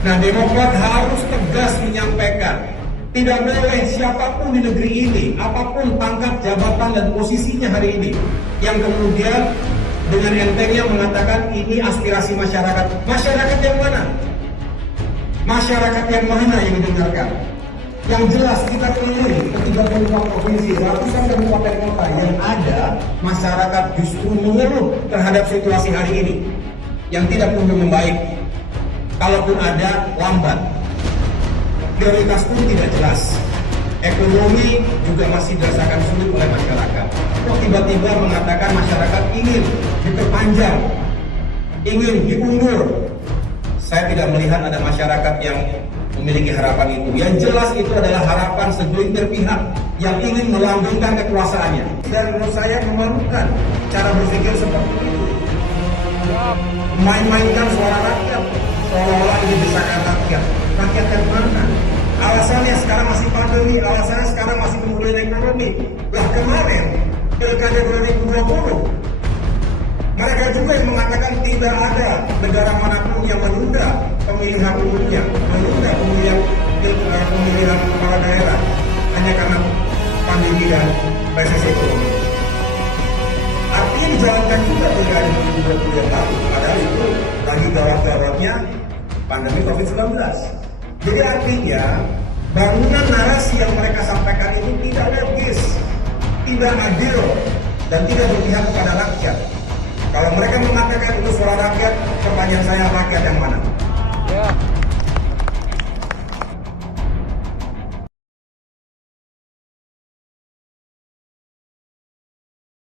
Nah, Demokrat harus tegas menyampaikan, tidak boleh siapapun di negeri ini, apapun pangkat jabatan dan posisinya hari ini, yang kemudian dengan entengnya mengatakan ini aspirasi masyarakat. Masyarakat yang mana? Masyarakat yang mana yang didengarkan? Yang jelas kita keliling ke 34 provinsi, ratusan kabupaten kota yang ada, masyarakat justru mengeluh terhadap situasi hari ini yang tidak kunjung membaik. Kalaupun ada, lambat. Prioritas pun tidak jelas. Ekonomi juga masih dirasakan sulit oleh masyarakat. Kok tiba-tiba mengatakan masyarakat ingin diperpanjang, ingin diundur? Saya tidak melihat ada masyarakat yang memiliki harapan itu. Yang jelas itu adalah harapan segelintir pihak yang ingin melanggengkan kekuasaannya. Dan menurut saya memalukan cara berpikir seperti itu. Main-mainkan suara rakyat, seolah-olah ini desakan rakyat. Rakyat yang mana? Alasannya sekarang masih pandemi, alasannya sekarang masih pemulihan ekonomi. Lah kemarin, Pilkada 2020, mereka juga yang mengatakan tidak ada negara manapun yang menunda pemilihan umumnya, menunda pemilihan kepala daerah hanya karena pandemi dan resesi ekonomi. Artinya dijalankan juga Pilkada 2020 yang lalu, padahal itu lagi gawat-gawatnya pandemi COVID-19. Jadi artinya bangunan narasi yang mereka sampaikan ini tidak logis, tidak adil, dan tidak berpihak kepada rakyat. Kalau mereka mengatakan itu suara rakyat, pertanyaan saya, rakyat yang mana?